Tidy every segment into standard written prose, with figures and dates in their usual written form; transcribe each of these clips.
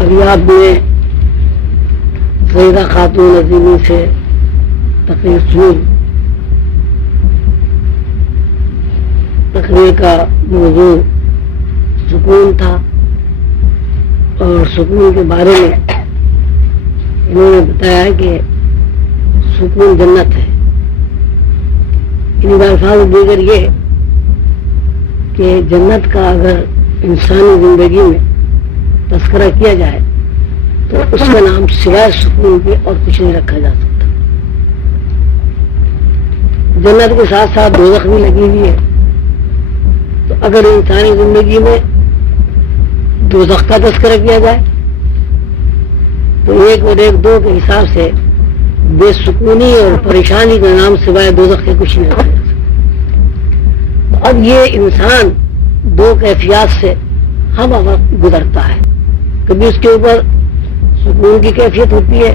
ابھی آپ نے سیدہ خاتون عظیمی سے تقریر سنی. تقریر کا موضوع سکون تھا اور سکون کے بارے میں انہوں نے بتایا کہ سکون جنت ہے. ان الفاظ دیگر یہ کہ جنت کا اگر انسانی زندگی میں تذکرہ کیا جائے تو اس کا نام سوائے سکون کے اور کچھ نہیں رکھا جا سکتا. جنت کے ساتھ ساتھ دوزخ بھی لگی ہوئی ہے. تو اگر انسانی زندگی میں دوزخ کا تذکرہ کیا جائے تو ایک اور ایک دو کے حساب سے بے سکونی اور پریشانی کا نام سوائے دوزخ کے کچھ نہیں رکھا جا سکتا. تو اب یہ انسان دو کیفیات سے ہم وقت گزرتا ہے. کبھی اس کے اوپر سکون کی کیفیت ہوتی ہے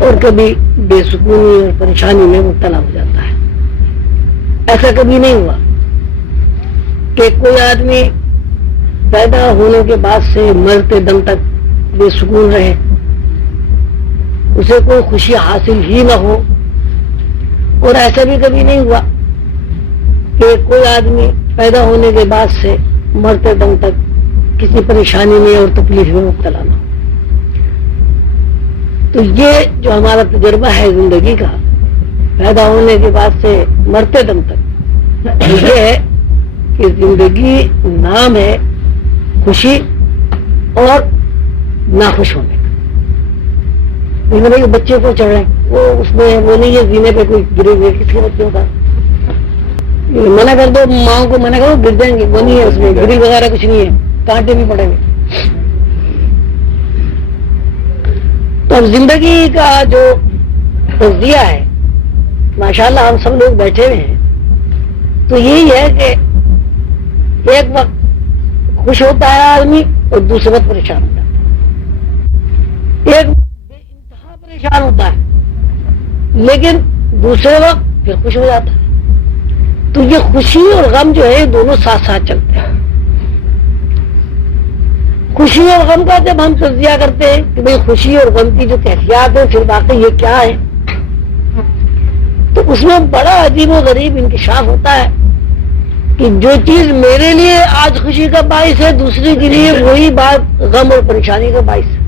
اور کبھی بے سکونی اور پریشانی میں مبتلا ہو جاتا ہے. ایسا کبھی نہیں ہوا کہ کوئی آدمی پیدا ہونے کے بعد سے مرتے دم تک بے سکون رہے, اسے کوئی خوشی حاصل ہی نہ ہو. اور ایسا بھی کبھی نہیں ہوا کہ کوئی آدمی پیدا ہونے کے بعد سے مرتے دم تک کسی پریشانی میں اور تکلیف میں مبتلا نہ ہو. تو یہ جو ہمارا تجربہ ہے زندگی کا پیدا ہونے کے بعد سے مرتے دم تک, یہ ہے کہ زندگی نام ہے خوشی اور ناخوش ہونے کا. بچے کو چڑھ رہے ہیں وہ اس میں وہ نہیں ہے زینے پہ کوئی گرے ہوئے کس کے بچوں کا منع کر دو, ماؤں کو منع کرو گر جائیں گے, وہ نہیں ہے اس میں گری وغیرہ کچھ نہیں ہے, کانٹے بھی پڑے ہوئے. تو اب زندگی کا جو تجزیہ ہے ماشاءاللہ ہم سب لوگ بیٹھے ہوئے ہیں تو یہی ہے کہ ایک وقت خوش ہوتا ہے آدمی اور دوسرے وقت پریشان ہو جاتا ہے. ایک وقت بے انتہا پریشان ہوتا ہے لیکن دوسرے وقت پھر خوش ہو جاتا ہے. تو یہ خوشی اور غم جو ہے دونوں ساتھ ساتھ چلتے ہیں. خوشی اور غم کا جب ہم تجزیہ کرتے ہیں کہ بھئی خوشی اور غم کی جو کیفیات ہے پھر واقعی یہ کیا ہے, تو اس میں بڑا عجیب و غریب انکشاف ہوتا ہے کہ جو چیز میرے لیے آج خوشی کا باعث ہے دوسرے کے لیے وہی بات غم اور پریشانی کا باعث ہے,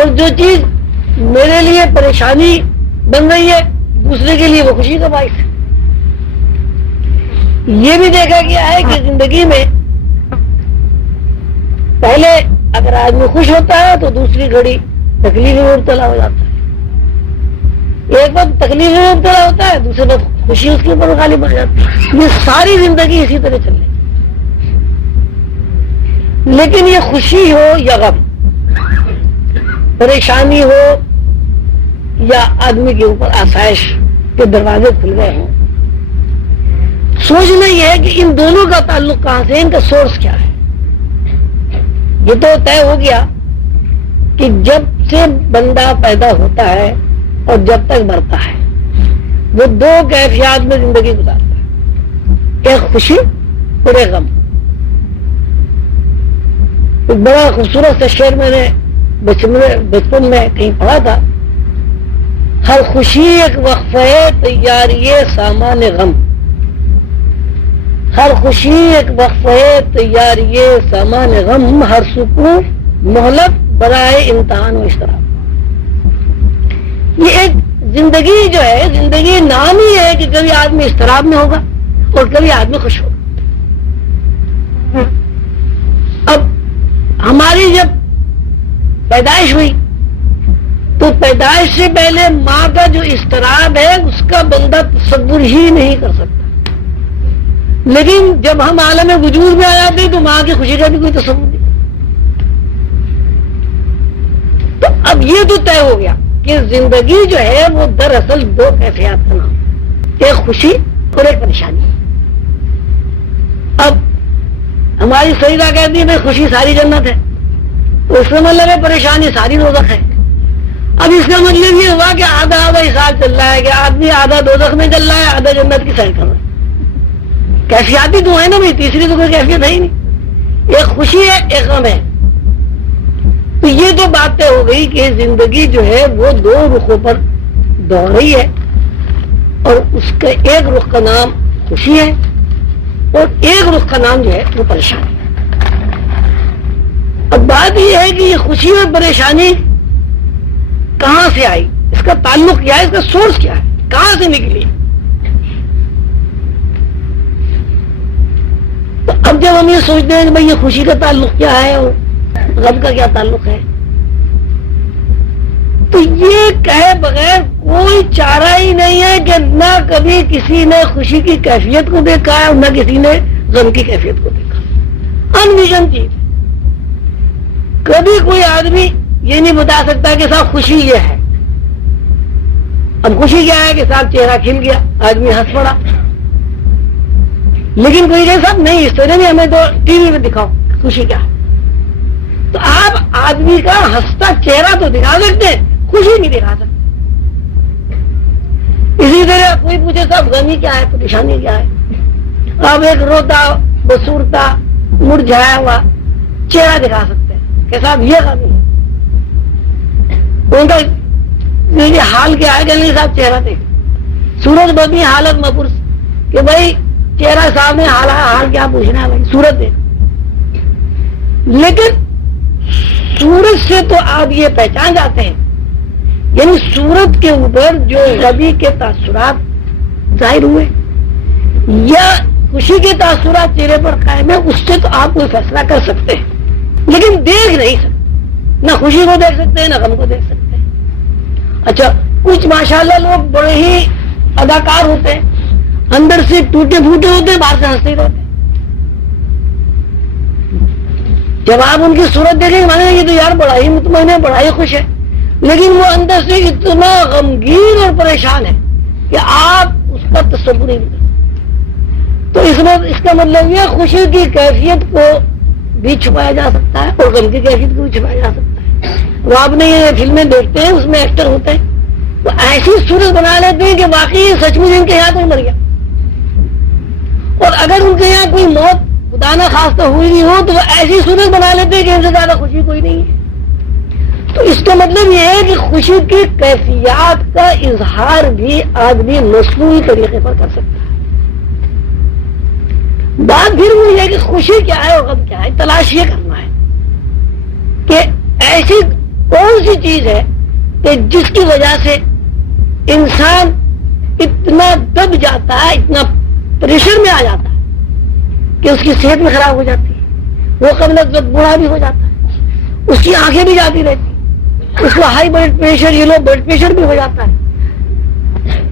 اور جو چیز میرے لیے پریشانی بن رہی ہے دوسرے کے لیے وہ خوشی کا باعث ہے. یہ بھی دیکھا گیا ہے کہ زندگی میں پہلے اگر آدمی خوش ہوتا ہے تو دوسری گھڑی تکلیف میں مبتلا ہو جاتا ہے. ایک وقت تکلیف میں مبتلا ہوتا ہے دوسرے وقت خوشی اس کے اوپر غالب ہو جاتی ہے. یہ ساری زندگی اسی طرح چل رہی. لیکن یہ خوشی ہو یا غم, پریشانی ہو یا آدمی کے اوپر آسائش کے دروازے کھل گئے ہوں, سوچنا یہ ہے کہ ان دونوں کا تعلق کہاں سے, ان کا سورس کیا ہے. یہ تو طے ہو گیا کہ جب سے بندہ پیدا ہوتا ہے اور جب تک مرتا ہے وہ دو کیفیات میں زندگی گزارتا ہے, ایک خوشی اور ایک غم. ایک بڑا خوبصورت سا شعر میں نے بچپن میں کہیں پڑھا تھا, ہر خوشی ایک وقفہ تیاری سامان غم, ہر خوشی ایک وقفہ تیاری سامان غم, ہر سکون مہلت برائے امتحان و اشتراک. یہ ایک زندگی جو ہے زندگی نام ہی ہے کہ کبھی آدمی اضطراب میں ہوگا اور کبھی آدمی خوش ہوگا. اب ہماری جب پیدائش ہوئی تو پیدائش سے پہلے ماں کا جو اضطراب ہے اس کا بندہ تصور ہی نہیں کر سکتا, لیکن جب ہم عالم وجود میں آ جاتے ہیں تو ماں کی خوشی کا بھی کوئی تصور نہیں. تو اب یہ تو طے ہو گیا کہ زندگی جو ہے وہ دراصل دو کیفیات کا نام, ایک خوشی اور ایک پریشانی. اب ہماری سیدہ کہتی ہے بھائی خوشی ساری جنت ہے, تو اس کا مطلب ہے پریشانی ساری دوزخ ہے. اب اس کا مطلب یہ ہوا کہ آدھا آدھا حساب چل رہا ہے کہ آدمی آدھا دوزخ میں چل رہا ہے آدھا جنت کی سیر کر رہا ہے. کیفیاتی تو ہے نا بھائی, تیسری تو کوئی کیفیت ہے ہی نہیں. ایک خوشی ہے ایک غم ہے, تو یہ تو بات طے ہو گئی کہ زندگی جو ہے وہ دو رخوں پر دوڑ رہی ہے، اور اس کا ایک رخ کا نام خوشی ہے اور ایک رخ کا نام جو ہے وہ پریشانی ہے۔ اب بات یہ ہے کہ یہ خوشی اور پریشانی کہاں سے آئی، اس کا تعلق کیا ہے، اس کا سورس کیا ہے، کہاں سے نکلی؟ تو اب جب ہم یہ سوچتے ہیں کہ بھائی یہ خوشی کا تعلق کیا ہے اور غم کا کیا تعلق ہے، تو یہ کہے بغیر کوئی چارہ ہی نہیں ہے کہ نہ کبھی کسی نے خوشی کی کیفیت کو دیکھا ہے اور نہ کسی نے غم کی کیفیت کو دیکھا۔ انویژن چیز، کبھی کوئی آدمی یہ نہیں بتا سکتا کہ صاحب خوشی یہ ہے۔ اب خوشی کیا ہے کہ صاحب چہرہ کھل گیا، آدمی ہنس پڑا، لیکن کوئی کہے صاحب نہیں اس طرح نہیں، ہمیں تو ٹی وی میں دکھاؤ خوشی کیا ہے۔ تو آپ آدمی کا ہنستا چہرہ تو دکھا سکتے ہیں، خوشی نہیں دکھا سکتے۔ اسی طرح کوئی پوچھے صاحب غمی کیا ہے، پریشانی کیا ہے، آپ ایک روتا بسورتا مرجھایا ہوا چہرہ دکھا سکتے ہیں کہ صاحب یہ غمی ہے۔ ان کا یہ حال کیا ہے کہ نہیں صاحب چہرہ دیکھ، سورج بدنی حالت مپرس، کہ بھائی چہرہ سامنے حال کیا پوچھنا ہے، بھائی سورج دیکھ۔ لیکن سورج سے تو آپ یہ پہچان جاتے ہیں، یعنی سورج کے اوپر جو غمی کے تاثرات ظاہر ہوئے یا خوشی کے تاثرات چہرے پر قائم ہے، اس سے تو آپ کوئی فیصلہ کر سکتے ہیں، لیکن دیکھ نہیں سکتے، نہ خوشی کو دیکھ سکتے ہیں نہ غم کو دیکھ سکتے ہیں۔ اچھا کچھ ماشاءاللہ لوگ بڑے ہی اداکار ہوتے ہیں، اندر سے ٹوٹے پھوٹے ہوتے ہیں، باہر سے ہنستے رہتے ہیں۔ جب آپ ان کی صورت دیکھیں مانے یہ تو یار بڑا ہی مطمئن ہے، بڑا ہی خوش ہے، لیکن وہ اندر سے اتنا غمگین اور پریشان ہے کہ آپ اس کا تصور ہی نہیں کرتے۔ تو اس کا مطلب یہ خوشی کی کیفیت کو بھی چھپایا جا سکتا ہے اور غم کی کیفیت کو بھی چھپایا جا سکتا ہے۔ وہ آپ نے یہ فلمیں دیکھتے ہیں، اس میں ایکٹر ہوتے ہیں، وہ ایسی صورت بنا لیتے ہیں کہ واقعی سچ مچ ان کے یہاں کوئی مر گیا، اور اگر ان کے یہاں کوئی موت خدا نہ خواستہ ہوئی نہیں ہو تو وہ ایسی صورت بنا لیتے ہیں کہ ان سے زیادہ خوشی کوئی نہیں ہے۔ تو اس کا مطلب یہ ہے کہ خوشی کی کیفیات کا اظہار بھی آدمی مصنوعی طریقے پر کر سکتا ہے۔ بات پھر وہ ہے کہ خوشی کیا ہے اور غم کیا ہے، تلاش یہ کرنا ہے کہ ایسی کون سی چیز ہے کہ جس کی وجہ سے انسان اتنا دب جاتا ہے، اتنا پریشر میں آ جاتا ہے کہ اس کی صحت بھی خراب ہو جاتی ہے، وہ قبل از وقت بوڑھا بھی ہو جاتا ہے، اس کی آنکھیں بھی جاتی رہتی، اس کو ہائی بلڈ پریشر، یہ لو بلڈ پریشر بھی ہو جاتا ہے۔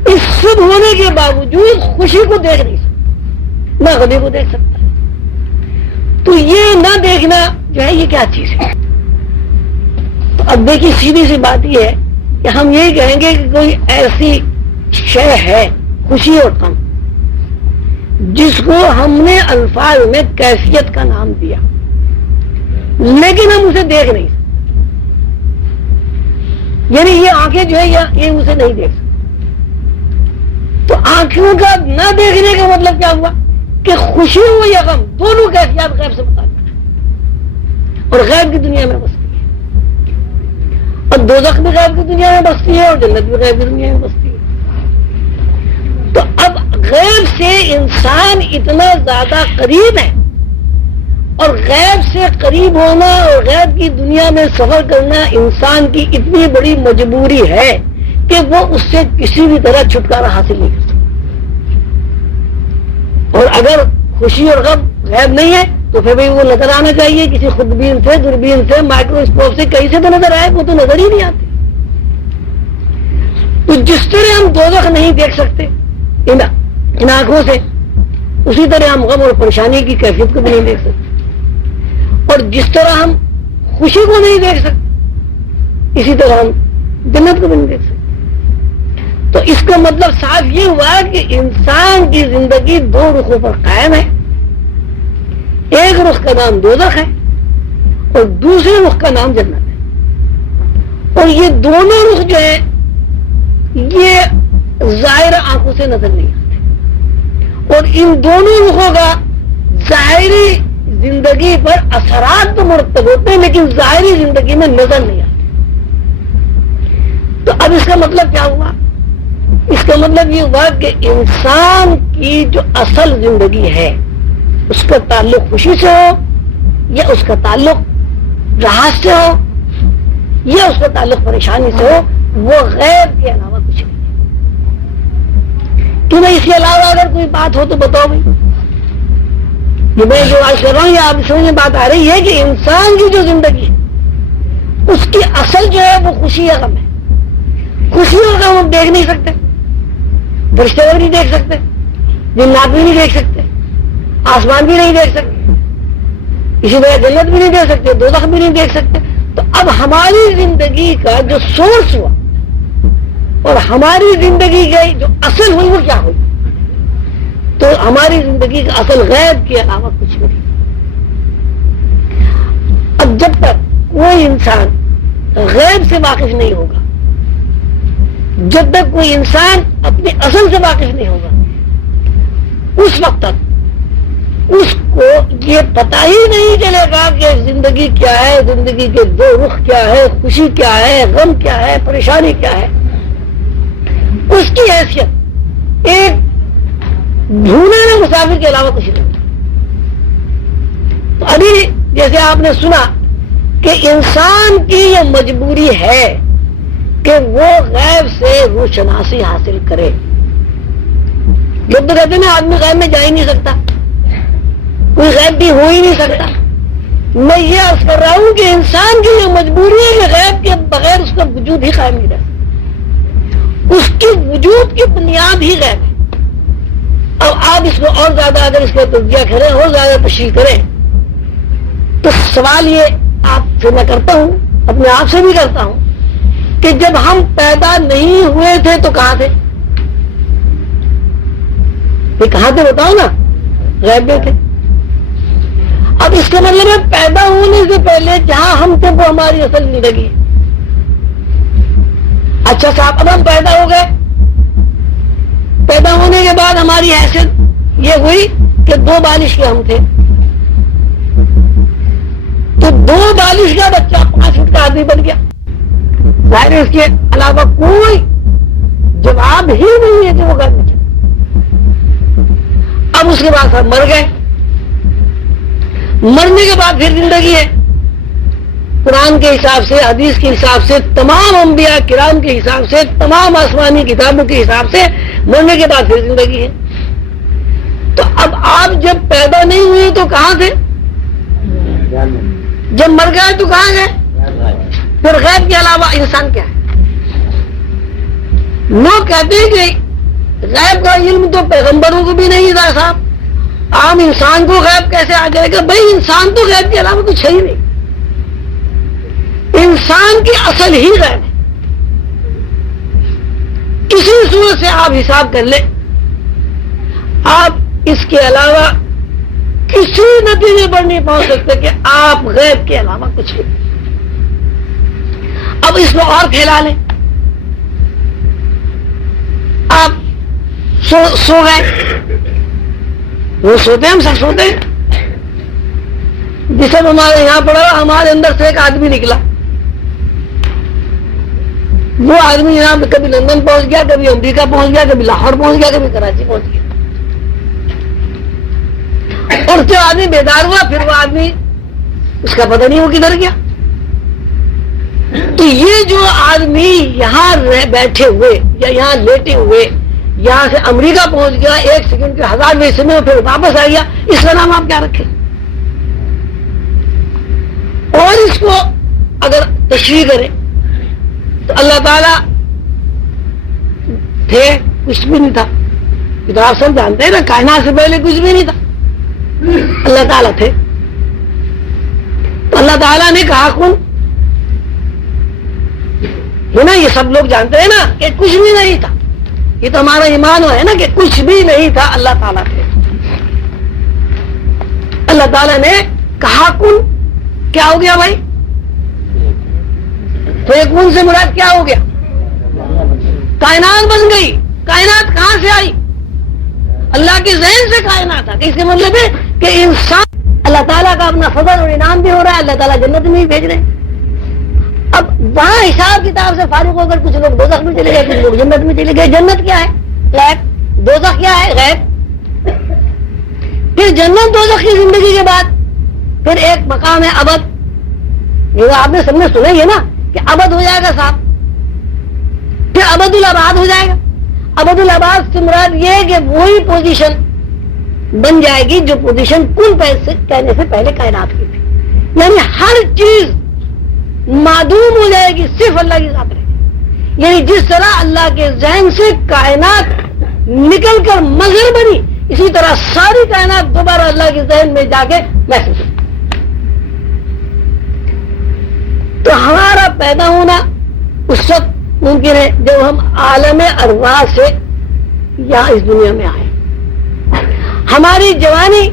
اس سب ہونے کے باوجود خوشی کو دیکھ نہیں سکتا، نہ غمی کو دیکھ سکتا ہے۔ تو یہ نہ دیکھنا جو ہے یہ کیا چیز ہے؟ تو اب دیکھیے سیدھی سی بات یہ ہے کہ ہم یہی کہیں گے کہ کوئی ایسی شے ہے خوشی اور غم جس کو ہم نے الفاظ میں کیفیت کا نام دیا، لیکن ہم اسے دیکھ نہیں سکتے، یعنی یہ آنکھیں جو ہے یہ اسے نہیں دیکھ سکتے۔ تو آنکھوں کا نہ دیکھنے کا مطلب کیا ہوا کہ خوشی ہو یا غم دونوں کیفیات غیب سے متعلق اور غیب کی دنیا میں بستی ہے، اور دوزخ بھی غیب کی دنیا میں بستی ہے اور جنت بھی غیب کی دنیا میں بستی ہے۔ تو اب غیب سے انسان اتنا زیادہ قریب ہے، اور غیب سے قریب ہونا اور غیب کی دنیا میں سفر کرنا انسان کی اتنی بڑی مجبوری ہے کہ وہ اس سے کسی بھی طرح چھٹکارا حاصل نہیں کر سکتا۔ اور اگر خوشی اور غم غیب نہیں ہے تو پھر بھی وہ نظر آنا چاہیے کسی خودبین سے، دوربین سے، مائکروسکوپ سے، کہیں سے تو نظر آئے، وہ تو نظر ہی نہیں آتے۔ تو جس طرح ہم دوزخ نہیں دیکھ سکتے ان آنکھوں سے، اسی طرح ہم غم اور پریشانی کی کیفیت کو بھی نہیں دیکھ سکتے، اور جس طرح ہم خوشی کو نہیں دیکھ سکتے اسی طرح ہم جنت کو بھی نہیں دیکھ سکتے۔ تو اس کا مطلب صاف یہ ہوا کہ انسان کی زندگی دو رخوں پر قائم ہے، ایک رخ کا نام دوزخ ہے اور دوسرے رخ کا نام جنت ہے، اور یہ دونوں رخ جو ہے یہ ظاہر آنکھوں سے نظر نہیں آتے، اور ان دونوں رخوں کا ظاہری زندگی پر اثرات تو مرتب ہوتے ہیں لیکن ظاہری زندگی میں نظر نہیں آتے. تو اب اس کا مطلب کیا ہوا؟ اس کا مطلب یہ ہوا کہ انسان کی جو اصل زندگی ہے اس کا تعلق خوشی سے ہو یا اس کا تعلق راحت سے ہو یا اس کا تعلق پریشانی سے ہو، وہ غیب کے علاوہ کچھ نہیں. کیوں نہیں؟ اس کے علاوہ اگر کوئی بات ہو تو بتاؤ بھائی. یہ میں جو آج کر رہا ہوں یہ آپ سمجھ میں بات آ رہی ہے کہ انسان کی جو زندگی ہے اس کی اصل جو ہے وہ خوشی یا غم ہے. خوشی اور غم ہم دیکھ نہیں سکتے، فرشتے بھی نہیں دیکھ سکتے، جنات بھی نہیں دیکھ سکتے، آسمان بھی نہیں دیکھ سکتے، اسی طرح جنت بھی نہیں دیکھ سکتے، دوزخ بھی نہیں دیکھ سکتے. تو اب ہماری زندگی کا جو سورس ہوا اور ہماری زندگی کی جو اصل ہوئی وہ کیا ہوئی؟ تو ہماری زندگی کا اصل غیب کے علاوہ کچھ نہیں. اب جب تک کوئی انسان غیب سے واقف نہیں ہوگا، جب تک کوئی انسان اپنی اصل سے واقف نہیں ہوگا، اس وقت تک اس کو یہ پتہ ہی نہیں چلے گا کہ زندگی کیا ہے، زندگی کے دو رخ کیا ہے، خوشی کیا ہے، غم کیا ہے، پریشانی کیا ہے. اس کی حیثیت ایک بھونے میں مسافر کے علاوہ کچھ نہیں. تو ابھی جیسے آپ نے سنا کہ انسان کی یہ مجبوری ہے کہ وہ غیب سے روشناسی حاصل کرے. جب تو کہتے ہیں نا آدمی غیب میں جا ہی نہیں سکتا، کوئی غیب بھی ہو ہی نہیں سکتا. میں یہ عرض کر رہا ہوں کہ انسان کی یہ مجبوری ہے کہ غیب کے بغیر اس کا وجود ہی قائم نہیں رہتا. اس کی وجود کی بنیاد ہی غیب ہے. اب آپ اس کو اور زیادہ اگر اس کا تجزیہ کریں اور زیادہ تشریح کریں تو سوال یہ آپ سے میں کرتا ہوں، اپنے آپ سے بھی کرتا ہوں کہ جب ہم پیدا نہیں ہوئے تھے تو کہاں تھے؟ یہ کہاں تھے بتاؤ نا؟ غیب میں تھے. اب اس کا مطلب ہے پیدا ہونے سے پہلے جہاں ہم تھے وہ ہماری اصل زندگی ہے. اچھا صاحب، اب ہم پیدا ہو گئے، پیدا ہونے کے بعد ہماری حیثیت یہ ہوئی کہ 2 بالش کے ہم تھے. تو 2 بالش کا بچہ 5 فٹ کا آدمی بن گیا. ظاہر ہے اس کے علاوہ کوئی جواب ہی نہیں ہے کہ وہ کرنا چاہیے. اب اس کے بعد ہم مر گئے، مرنے کے بعد پھر زندگی ہے. قرآن کے حساب سے، حدیث کے حساب سے، تمام انبیاء کرام کے حساب سے، تمام آسمانی کتابوں کے حساب سے مرنے کے بعد پھر زندگی ہے. تو اب آپ جب پیدا نہیں ہوئے تو کہاں تھے؟ جب مر گئے تو کہاں گئے؟ پھر غیب کے علاوہ انسان کیا ہے؟ لوگ کہتے ہیں کہ غیب کا علم تو پیغمبروں کو بھی نہیں تھا صاحب، عام انسان کو غیب کیسے آ جائے گا؟ بھائی انسان تو غیب کے علاوہ کچھ ہے ہی نہیں. انسان کی اصل ہی غیب ہے. کسی صورت سے آپ حساب کر لیں، آپ اس کے علاوہ کسی نتیجے پر نہیں پہنچ سکتے کہ آپ غیب کے علاوہ کچھ نہیں. اب اس کو اور پھیلا لیں. آپ سو گئے، وہ سوتے ہیں، ہم سب سوتے ہیں. جسے ہمارے یہاں پڑا ہمارے اندر سے ایک آدمی نکلا. وہ آدمی یہاں کبھی لندن پہنچ گیا، کبھی امریکہ پہنچ گیا، کبھی لاہور پہنچ گیا، کبھی کراچی پہنچ گیا. اور جو آدمی بیدار ہوا پھر وہ آدمی اس کا پتہ نہیں وہ کدھر گیا. تو یہ جو آدمی یہاں بیٹھے ہوئے یا یہاں لیٹے ہوئے یہاں سے امریکہ پہنچ گیا 1 سیکنڈ کے 1000ویں حصے میں پھر واپس آ گیا، اس کا نام آپ کیا رکھیں؟ اور اس کو اگر تشریح کریں تو اللہ تعالیٰ تھے، کچھ بھی نہیں تھا. یہ تو آپ سب جانتے ہیں نا، کائنات سے پہلے کچھ بھی نہیں تھا، اللہ تعالیٰ تھے. تو اللہ تعالیٰ نے کہا کن ہے نا، یہ سب لوگ جانتے ہیں نا کہ کچھ بھی نہیں تھا. یہ تو ہمارا ایمان ہے نا کہ کچھ بھی نہیں تھا، اللہ تعالیٰ تھے. اللہ تعالیٰ نے کہا کن، کیا ہو گیا بھائی؟ تو ایک کن سے مراد کیا ہو گیا؟ کائنات بن گئی. کائنات کہاں سے آئی؟ اللہ کے ذہن سے کائنات آ گئی. اس کا مطلب ہے کہ انسان اللہ تعالیٰ کا اپنا فضل اور انعام بھی ہو رہا ہے, اللہ تعالیٰ جنت میں ہی بھیج رہے ہیں. اب وہاں حساب کتاب سے فارغ ہو کر کچھ لوگ دوزخ میں چلے گئے, کچھ لوگ جنت میں چلے گئے. جنت کیا ہے؟ غیب. دوزخ کیا ہے؟ غیب. پھر جنت دوزخ کی زندگی کے بعد پھر ایک مقام ہے ابد. یہ آپ نے سب نے سنا ہی ہے نا کہ ابد ہو جائے گا صاحب, پھر ابد الاباد ہو جائے گا. ابد الاباد سے مراد یہ ہے کہ وہی پوزیشن بن جائے گی جو پوزیشن کن کہنے سے پہلے کائنات کی تھی. یعنی ہر چیز معدوم ہو جائے گی, صرف اللہ کی ذات رہے گی. یعنی جس طرح اللہ کے ذہن سے کائنات نکل کر مظہر بنی, اسی طرح ساری کائنات دوبارہ اللہ کے ذہن میں جا کے محسوس ہوئی. تو ہمارا پیدا ہونا اس وقت ممکن ہے جب ہم عالم ارواح سے یہاں اس دنیا میں آئے. ہماری جوانی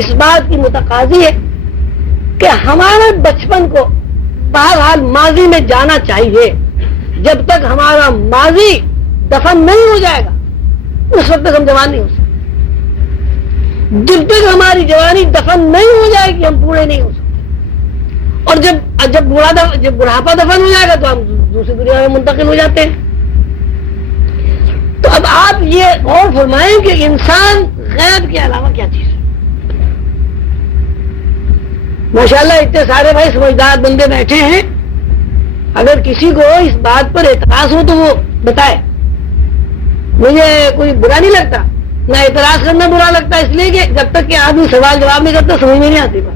اس بات کی متقاضی ہے کہ ہمارے بچپن کو بہرحال ماضی میں جانا چاہیے. جب تک ہمارا ماضی دفن نہیں ہو جائے گا اس وقت تک ہم جوان نہیں ہو سکتے. جب تک ہماری جوانی دفن نہیں ہو جائے گی ہم پورے نہیں ہو سکتے. اور جب بڑھاپا دفن ہو جائے گا تو ہم دوسری دنیا میں منتقل ہو جاتے ہیں. تو اب آپ یہ غور فرمائیں کہ انسان غیب کے علاوہ کیا چیز ہے. ماشاءاللہ اتنے سارے بھائی سمجھدار بندے بیٹھے ہیں, اگر کسی کو اس بات پر اعتراض ہو تو وہ بتائے. مجھے کوئی برا نہیں لگتا, نہ اعتراض کرنا برا لگتا, اس لیے کہ جب تک کہ آدمی سوال جواب نہیں کرتا سمجھ میں نہیں آتی بات.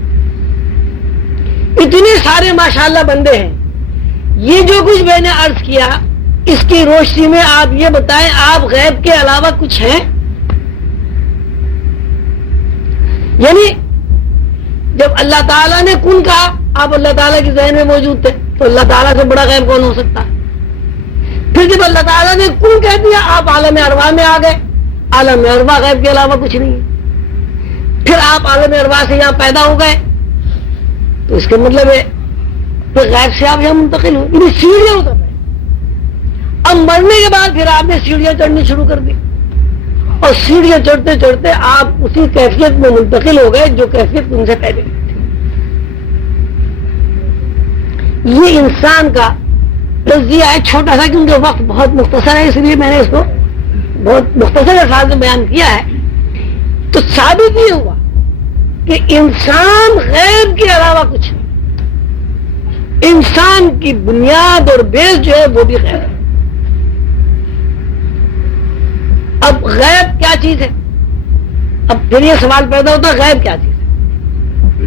اتنے سارے ماشاءاللہ بندے ہیں. یہ جو کچھ میں نے عرض کیا اس کی روشنی میں آپ یہ بتائیں آپ غیب کے علاوہ کچھ ہیں؟ یعنی جب اللہ تعالیٰ نے کن کہا آپ اللہ تعالیٰ کے ذہن میں موجود تھے, تو اللہ تعالیٰ سے بڑا غیب کون ہو سکتا ہے؟ پھر جب اللہ تعالیٰ نے کن کہہ دیا آپ عالم ارواح میں آ گئے. عالم ارواح غیب کے علاوہ کچھ نہیں ہے. پھر آپ عالم ارواح سے یہاں پیدا ہو گئے تو اس کا مطلب ہے پھر غیب سے آپ یہاں منتقل ہو. یعنی سیڑھیاں اتر رہے. اب مرنے کے بعد پھر آپ نے سیڑھیاں چڑھنی شروع کر دی, اور سیڑھیاں چڑھتے چڑھتے آپ اسی کیفیت میں منتقل ہو گئے جو کیفیت ان سے پہلے تھی. یہ انسان کا تجزیہ ہے چھوٹا سا, کیونکہ وقت بہت مختصر ہے اس لیے میں نے اس کو بہت مختصر الفاظ میں بیان کیا ہے. تو ثابت یہ ہوا کہ انسان غیب کے علاوہ کچھ نہیں. انسان کی بنیاد اور بیس جو ہے وہ بھی غیب ہے. اب غیب کیا چیز ہے؟ اب پھر یہ سوال پیدا ہوتا ہے غیب کیا چیز ہے.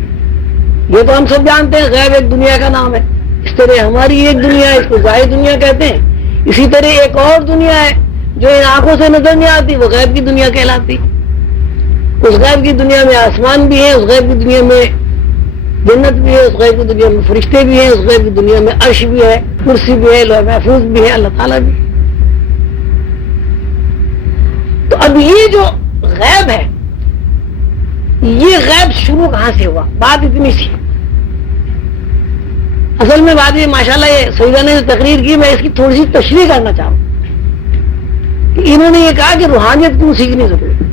یہ تو ہم سب جانتے ہیں غیب ایک دنیا کا نام ہے. اس طرح ہماری ایک دنیا ہے, اس کو ظاہر دنیا کہتے ہیں. اسی طرح ایک اور دنیا ہے جو ان آنکھوں سے نظر نہیں آتی, وہ غیب کی دنیا کہلاتی. اس غیب کی دنیا میں آسمان بھی ہے, اس غیب کی دنیا میں جنت بھی ہے, اس غیب کی دنیا میں فرشتے بھی ہیں, اس غیب کی دنیا میں عرش بھی ہے, کرسی بھی ہے, لوح محفوظ بھی ہے, اللہ تعالیٰ بھی. تو اب یہ جو غیب ہے یہ غیب شروع کہاں سے ہوا؟ بات اتنی سی. اصل میں بات یہ ماشاءاللہ یہ سیدہ نے جو تقریر کی میں اس کی تھوڑی سی تشریح کرنا چاہوں کہ انہوں نے یہ کہا کہ روحانیت کیوں سیکھنی ضروری ہے.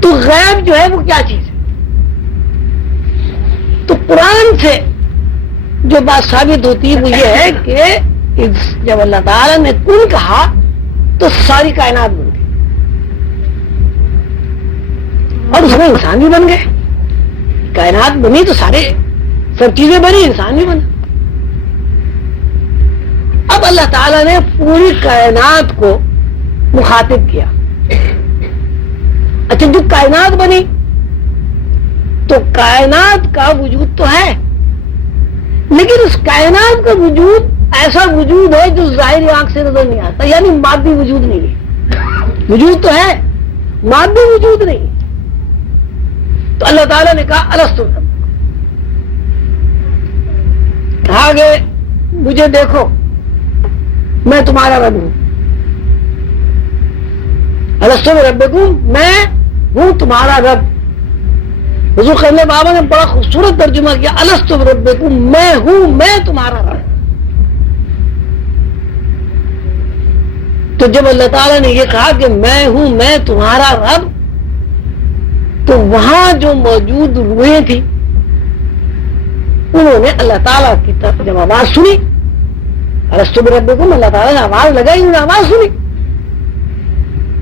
تو غیب جو ہے وہ کیا چیز ہے؟ تو قرآن سے جو بات ثابت ہوتی ہے وہ یہ ہے کہ جب اللہ تعالیٰ نے کن کہا تو ساری کائنات بن گئی, اور اس میں انسان بھی بن گئے. کائنات بنی تو سب چیزیں بنی, انسان بھی بنا. اب اللہ تعالیٰ نے پوری کائنات کو مخاطب کیا. اچھا جو کائنات بنی تو کائنات کا وجود تو ہے, لیکن اس کائنات کا وجود ایسا وجود ہے جو ظاہری آنکھ سے نظر نہیں آتا, یعنی مادی وجود نہیں ہے. وجود تو ہے, مادی وجود نہیں. تو اللہ تعالیٰ نے کہا الستو بربکم, کہا کہ مجھے دیکھو میں تمہارا رب ہوں. الستو بربکم, میں ہوں تمہارا رب. حضور قبلہ بابا نے بڑا خوبصورت ترجمہ کیا, الستو بربکم, میں ہوں, میں تمہارا رب. تو جب اللہ تعالیٰ نے یہ کہا کہ میں ہوں, میں تمہارا رب, تو وہاں جو موجود روحیں تھیں انہوں نے اللہ تعالیٰ کی طرف جب آواز سنی، الستو بربکم، اللہ تعالیٰ نے آواز لگائی، انہوں نے آواز سنی،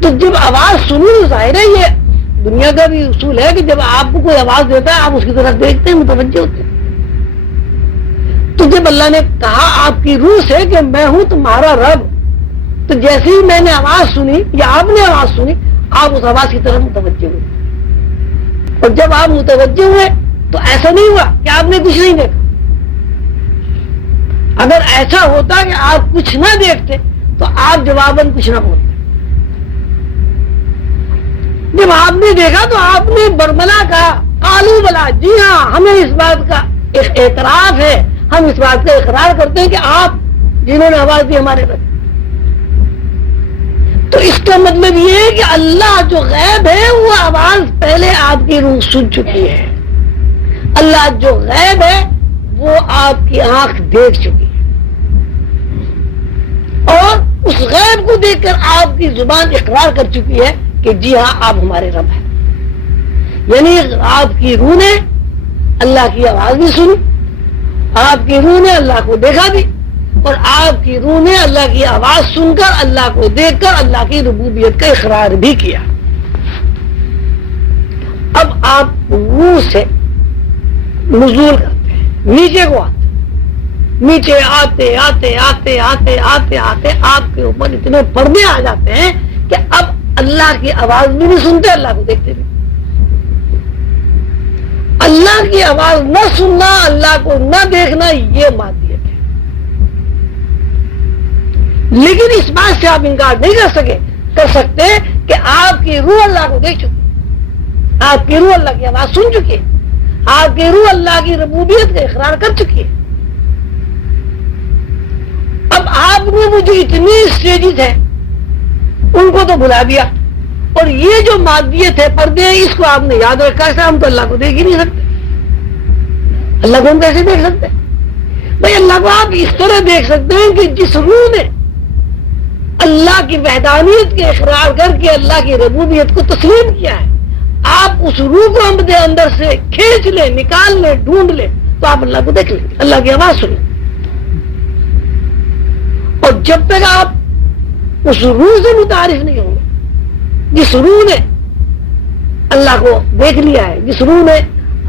تو جب آواز سنی تو ظاہر ہے یہ دنیا کا بھی اصول ہے کہ جب آپ کو کوئی آواز دیتا ہے آپ اس کی طرف دیکھتے ہیں، متوجہ ہوتے ہیں۔ تو جب اللہ نے کہا آپ کی روح سے کہ میں ہوں تمہارا رب، تو جیسے ہی میں نے آواز سنی یا آپ نے آواز سنی آپ اس آواز کی طرف متوجہ ہوئے، اور جب آپ متوجہ ہوئے تو ایسا نہیں ہوا کہ آپ نے کچھ نہیں دیکھا۔ اگر ایسا ہوتا کہ آپ کچھ نہ دیکھتے تو آپ جواباً کچھ نہ بولتے۔ جب آپ نے دیکھا تو آپ نے برملا کہا، قالوا بلا، جی ہاں ہمیں اس بات کا اعتراف ہے، ہم اس بات کا اقرار کرتے ہیں کہ آپ جنہوں نے آواز دی ہمارے رب۔ تو اس کا مطلب یہ ہے کہ اللہ جو غیب ہے وہ آواز پہلے آپ کی روح سن چکی ہے، اللہ جو غیب ہے وہ آپ کی آنکھ دیکھ چکی ہے، اور اس غیب کو دیکھ کر آپ کی زبان اقرار کر چکی ہے کہ جی ہاں آپ ہمارے رب ہیں۔ یعنی آپ کی روح نے اللہ کی آواز بھی سنی، آپ کی روح نے اللہ کو دیکھا بھی، اور آپ کی روح نے اللہ کی آواز سن کر، اللہ کو دیکھ کر اللہ کی ربوبیت کا اقرار بھی کیا۔ اب آپ روح سے نزول کرتے ہیں، نیچے کو آتے، نیچے آتے آتے آتے آتے آتے آتے آپ کے اوپر اتنے پردے آ جاتے ہیں کہ اب اللہ کی آواز بھی نہیں سنتے، اللہ کو دیکھتے بھی۔ اللہ کی آواز نہ سننا، اللہ کو نہ دیکھنا، یہ مادیت ہے۔ لیکن اس بات سے آپ انکار نہیں کر سکتے کہ آپ کی روح اللہ کو دیکھ چکی، آپ کی روح اللہ کی آواز سن چکی ہے، آپ کی روح اللہ کی ربوبیت کا اقرار کر چکی ہے۔ اب آپ نے وہ جو اتنی اسٹیجز ہیں ان کو تو بھلا دیا، اور یہ جو مادیت ہے، پردے ہیں، اس کو آپ نے یاد رکھا ہے۔ ہم تو اللہ کو دیکھ ہی نہیں سکتے، اللہ کو ہم کیسے دیکھ سکتے؟ بھائی اللہ کو آپ اس طرح دیکھ سکتے ہیں کہ جس روح نے اللہ کی وحدانیت کے اقرار کر کے اللہ کی ربوبیت کو تسلیم کیا ہے، آپ اس روح کو اپنے اندر سے کھینچ لیں، نکال لیں، ڈھونڈ لیں تو آپ اللہ کو دیکھ لیں، اللہ کی آواز سنیں۔ اور جب تک آپ اس روح سے متعارف نہیں ہوں گے جس روح نے اللہ کو دیکھ لیا ہے، جس روح نے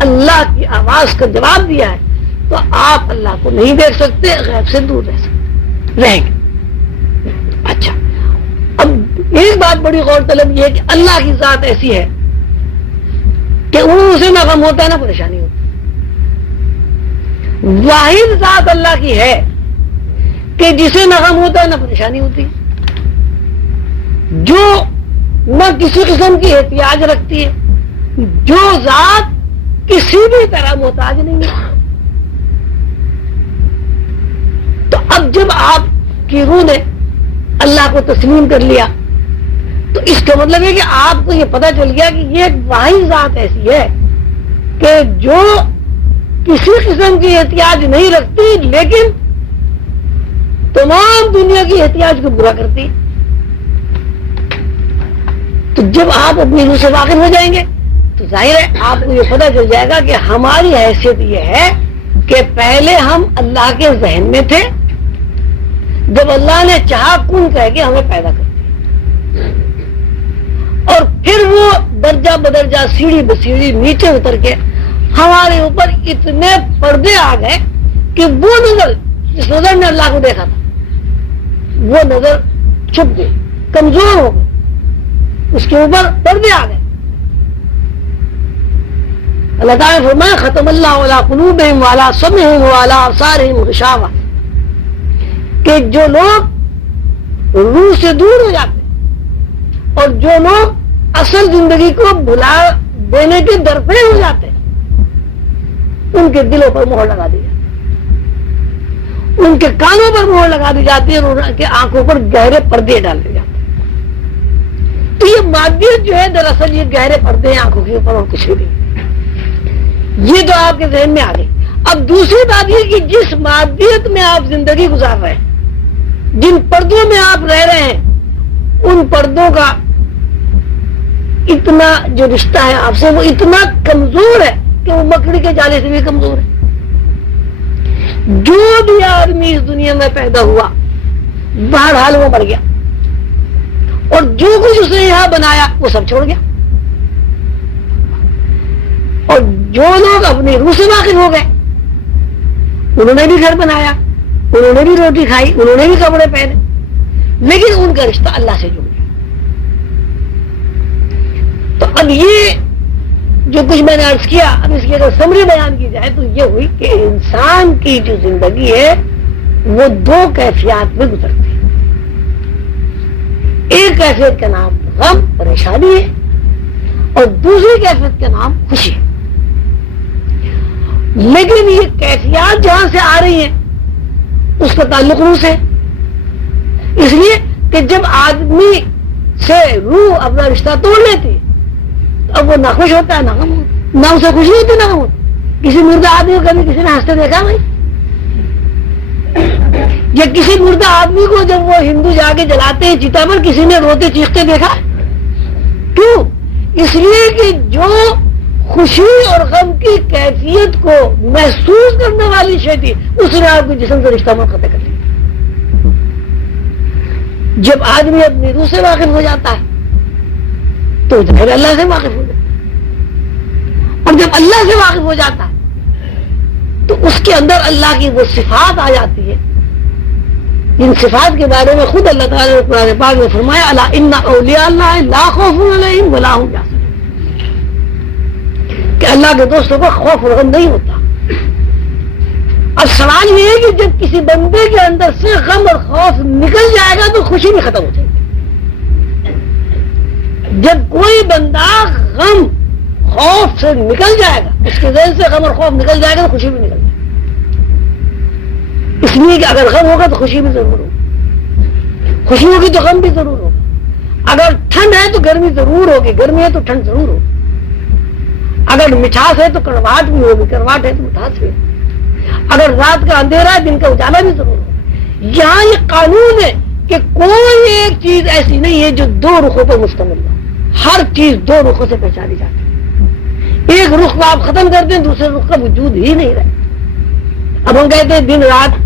اللہ کی آواز کا جواب دیا ہے، تو آپ اللہ کو نہیں دیکھ سکتے، غیب سے دور رہ سکتے، رہیں گے۔ اچھا، اب ایک بات بڑی غور طلب یہ ہے کہ اللہ کی ذات ایسی ہے کہ اسے نہ غم ہوتا ہے نہ پریشانی ہوتی۔ واحد ذات اللہ کی ہے کہ جسے نہ غم ہوتا ہے نہ پریشانی ہوتی، جو نہ کسی قسم کی احتیاج رکھتی ہے، جو ذات کسی بھی طرح محتاج نہیں ہے۔ تو اب جب آپ کی روح نے اللہ کو تسلیم کر لیا تو اس کا مطلب ہے کہ آپ کو یہ پتہ چل گیا کہ یہ ایک واحد ذات ایسی ہے کہ جو کسی قسم کی احتیاج نہیں رکھتی، لیکن تمام دنیا کی احتیاج کو پورا کرتی۔ تو جب آپ اپنی روح سے واقف ہو جائیں گے تو ظاہر ہے آپ کو یہ پتہ چل جائے گا کہ ہماری حیثیت یہ ہے کہ پہلے ہم اللہ کے ذہن میں تھے، جب اللہ نے چاہا کن کہہ کے ہمیں پیدا کر دیا، اور پھر وہ درجہ بدرجہ سیڑھی بسیڑھی نیچے اتر کے ہمارے اوپر اتنے پردے آ گئے کہ وہ نظر جس نظر نے اللہ کو دیکھا تھا وہ نظر چھپ گئی، کمزور ہو گئی، اس کے اوپر پردے آ گئے۔ اللہ تعالیٰ نے فرمایا ختم اللہ علی قلوبہم وعلی سمعہم وعلی ابصارہم غشاوہ، کہ جو لوگ روح سے دور ہو جاتے اور جو لوگ اصل زندگی کو بھلا دینے کے درپے ہو جاتے ان کے دلوں پر مہر لگا دی جاتی، ان کے کانوں پر مہر لگا دی جاتی ہے، اور ان کے آنکھوں پر گہرے پردے ڈال دیے جاتے ہیں۔ تو یہ مادیت جو ہے دراصل یہ گہرے پردے ہیں آنکھوں کے اوپر اور کچھ بھی نہیں۔ یہ تو آپ کے ذہن میں آ گئی۔ اب دوسری بات یہ کہ جس مادیت میں آپ زندگی گزار رہے ہیں، جن پردوں میں آپ رہ رہے ہیں، ان پردوں کا اتنا جو رشتہ ہے آپ سے وہ اتنا کمزور ہے کہ وہ مکڑی کے جالے سے بھی کمزور ہے. جو بھی آدمی اس دنیا میں پیدا ہوا بہرحال وہ مر گیا, اور جو کچھ اس نے یہاں بنایا وہ سب چھوڑ گیا. اور جو لوگ اپنی روح سے واقف ہو گئے انہوں نے بھی گھر بنایا, انہوں نے بھی روٹی کھائی, انہوں نے بھی کپڑے پہنے, لیکن ان کا رشتہ اللہ سے جڑ گیا. تو اب یہ جو کچھ میں نے عرض کیا, اب اس کی اگر سمری بیان کی جائے تو یہ ہوئی کہ انسان کی جو زندگی ہے وہ دو کیفیات میں گزرتی ہے. ایک کیفیت کا نام غم پریشانی ہے اور دوسری کیفیت کا نام خوشی ہے. لیکن یہ کیفیات جہاں سے آ رہی ہیں اس کا تعلق روح سے, اس لیے کہ جب آدمی سے روح اپنا رشتہ توڑ لیتی تو اب وہ نہ خوش ہوتا ہے نہ غم ہوتا, نہ اسے خوشی ہوتی نہ غم ہوتا. کسی مردہ آدمی کو کبھی کسی نے ہنستے دیکھا بھائی؟ یا کسی مردہ آدمی کو جب وہ ہندو جا کے جلاتے ہیں چیتا پر کسی نے روتے چیختے دیکھا؟ کیوں؟ اس لیے کہ جو خوشی اور غم کی کیفیت کو محسوس کرنے والی شے تھی اس نے آپ کے جسم سے رشتہ منقطع کر لیا. جب آدمی اپنی روح سے واقف ہو جاتا ہے تو پھر اللہ سے واقف ہو جاتا ہے, اور جب اللہ سے واقف ہو جاتا ہے تو اس کے اندر اللہ کی وہ صفات آ جاتی ہے جن صفات کے بارے میں خود اللہ تعالیٰ نے قرآن پاک میں فرمایا الا ان اولیاء اللہ لا خوف علیہم ولا هم یحزنون, کہ اللہ کے دوستوں کو خوف اور غم نہیں ہوتا. اب سوال یہ ہے کہ جب کسی بندے کے اندر سے غم اور خوف نکل جائے گا تو خوشی بھی ختم ہو جائے گی. جب کوئی بندہ غم خوف سے نکل جائے گا, اس کے ذہن سے غم اور خوف نکل جائے گا تو خوشی بھی نکل جائے گی. اس لیے کہ اگر غم ہوگا تو خوشی بھی ضرور ہوگی, خوشی ہوگی تو غم بھی ضرور ہوگا. اگر ٹھنڈ ہے تو گرمی ضرور ہوگی, گرمی ہے تو ٹھنڈ ضرور ہوگی. اگر مٹھاس ہے تو کڑواہٹ بھی ہوگی, کڑواہٹ ہے تو مٹھاس بھی ہوگی. اگر رات کا اندھیرا ہے دن کا اجالا بھی ضرور ہوگا. یہاں یہ قانون ہے کہ کوئی ایک چیز ایسی نہیں ہے جو دو رخوں پر مشتمل ہو. ہر چیز دو رخوں سے پہچانی جاتی ہے. ایک رخ کو آپ ختم کر دیں دوسرے رخ کا وجود ہی نہیں رہے. اب ہم کہتے ہیں دن رات,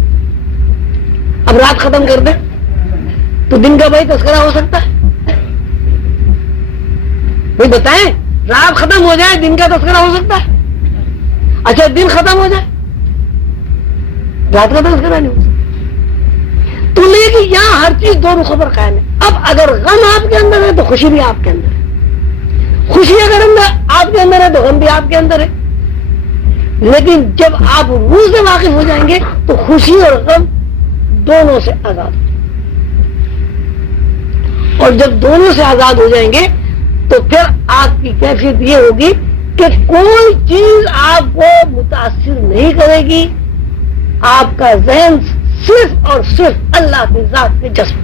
اب رات ختم کر دیں تو دن کا بھائی تذکرہ ہو سکتا ہے؟ بھائی بتائیں, رات ختم ہو جائے دن کا تذکرہ ہو سکتا ہے؟ اچھا دن ختم ہو جائے رات کا تذکرہ نہیں ہو سکتا. تو لیکن یہاں ہر چیز دو رخوں پر قائم ہے. اب اگر غم آپ کے اندر ہے تو خوشی بھی آپ کے اندر ہے, خوشی اگر آپ کے اندر ہے تو غم بھی آپ کے اندر ہے. لیکن جب آپ روح سے واقف ہو جائیں گے تو خوشی اور غم دونوں سے آزاد ہو جائیں گے, اور جب دونوں سے آزاد ہو جائیں گے تو پھر آپ کی کیفیت یہ ہوگی کہ کوئی چیز آپ کو متاثر نہیں کرے گی. آپ کا ذہن صرف اور صرف اللہ کی ذات پہ جذب.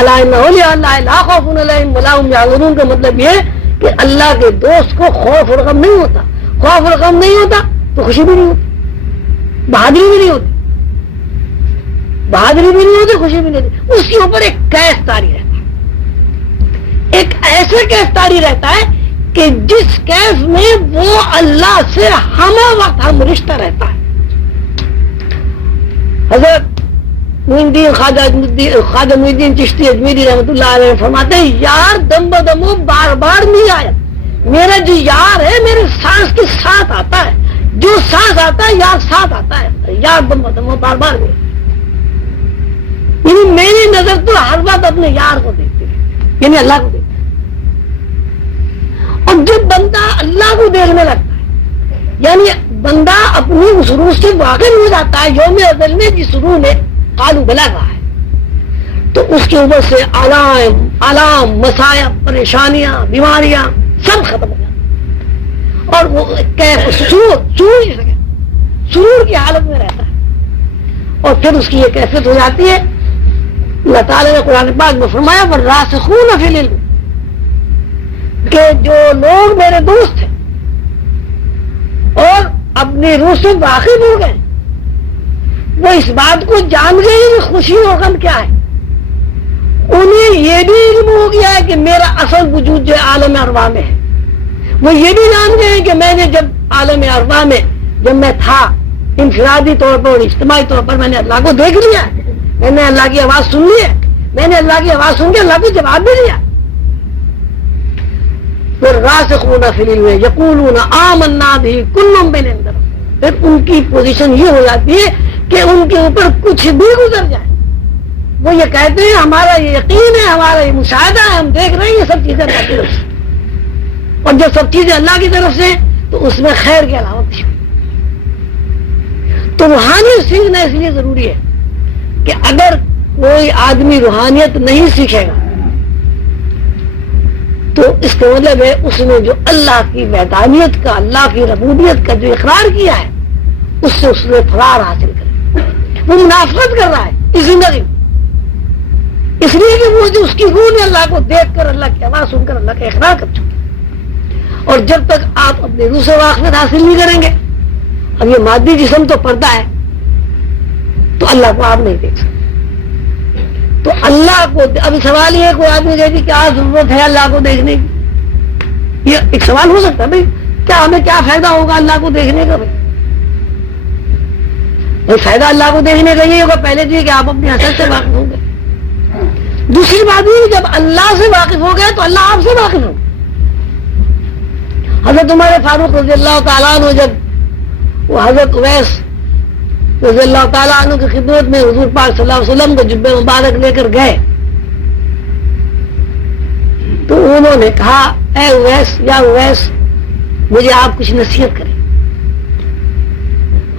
الا ان اولیاء اللہ لا خوف علیہم ولا هم یحزنون کا مطلب یہ کہ اللہ کے دوست کو خوف اور غم نہیں ہوتا. خوف اور غم نہیں ہوتا تو خوشی بھی نہیں ہوتی, بہادری بھی نہیں ہوتی. بہادری بھی نہیں ہوتی, خوشی بھی نہیں ہوتی. اس کے اوپر ایک کیف طاری رہتا ہے, ایک ایسا کیف طاری رہتا ہے کہ جس کیف میں وہ اللہ سے ہمہ وقت ہم رشتہ رہتا ہے. حضرت خواجہ معین الدین چشتی اجمیری رحمۃ اللہ علیہ فرماتے ہیں یار دم بدمو بار بار نہیں آیا, میرا جو یار ہے میرے سانس کے ساتھ آتا ہے, جو سانس آتا ہے یار ساتھ آتا ہے, یار دم بدمو بار بار نہیں. یعنی میری نظر تو ہر وقت اپنے یار کو دیکھتی ہے, یعنی اللہ کو دیکھتی ہے. اور جب بندہ اللہ کو دیکھنے لگتا ہے یعنی بندہ اپنی اس روح سے واقف ہو جاتا ہے, یوم ازل میں جس روح نے قالو بلا کہا ہے تو اس کے اوپر سے آلام مصائب پریشانیاں بیماریاں سب ختم ہو جاتی اور وہ سرور کی حالت میں رہتا ہے. اور پھر اس کی یہ کیفیت ہو جاتی ہے. اللہ تعالیٰ نے قرآن پاک میں فرمایا والراسخون فی العلم, کہ جو لوگ میرے دوست ہیں اور اپنی روح سے واقف ہو گئے وہ اس بات کو جان گئے کہ خوشی اور غم کیا ہے. انہیں یہ بھی علم ہو گیا ہے کہ میرا اصل وجود جو عالم ارواح میں ہے. وہ یہ بھی جان گئے ہیں کہ میں نے جب عالم ارواح میں جب میں تھا انفرادی طور پر اور اجتماعی طور پر میں نے اللہ کو دیکھ لیا, میں نے اللہ کی آواز سن لی ہے, میں نے اللہ کی آواز سن کے اللہ کو جواب بھی دیا. پھر راسخون فی العلم یقولون آمنا بہ کل من عند ربنا, پھر ان کی پوزیشن یہ ہو جاتی ہے کہ ان کے اوپر کچھ بھی گزر جائے وہ یہ کہتے ہیں ہمارا یہ یقین ہے, ہمارا یہ مشاہدہ ہے, ہم دیکھ رہے ہیں یہ سب چیزیں اللہ کی طرف سے, اور جب سب چیزیں اللہ کی طرف سے تو اس میں خیر کے علاوہ کچھ نہیں. تو روحانیت سیکھنا اس لیے ضروری ہے کہ اگر کوئی آدمی روحانیت نہیں سیکھے گا تو اس کا مطلب ہے اس نے جو اللہ کی وحدانیت کا, اللہ کی ربوبیت کا جو اقرار کیا ہے اس سے اس نے فرار حاصل کر, وہ منافقت کر رہا ہے اس زندگی میں, اس لیے کہ وہ جو اس کی روح نے اللہ کو دیکھ کر, اللہ کی آواز سن کر اللہ کا اقرار کر چکے. اور جب تک آپ اپنے روح سے واقفیت حاصل نہیں کریں گے, اب یہ مادی جسم تو پردہ ہے تو اللہ کو آپ نہیں دیکھ سکتے. تو اللہ کو ابھی سوال یہ ہے, کوئی آدمی کہتی کیا ضرورت ہے اللہ کو دیکھنے کی, یہ ایک سوال ہو سکتا ہے بھائی, کیا ہمیں کیا فائدہ ہوگا اللہ کو دیکھنے کا؟ بھائی فائدہ اللہ کو دیکھنے کا یہ ہوگا پہلے تو یہ کہ آپ اپنی حسرت سے واقف ہوں گے. دوسری بات یہ جب اللہ سے واقف ہو گئے تو اللہ آپ سے واقف ہو. حضرت عمر فاروق رضی اللہ تعالیٰ عنہ جب وہ حضرت اویس رضی اللہ تعالیٰ عنہ کی خدمت میں حضور پاک صلی اللہ علیہ وسلم کو جبے مبارک لے کر گئے تو انہوں نے کہا اے اویس, یا اویس مجھے آپ کچھ نصیحت کریں.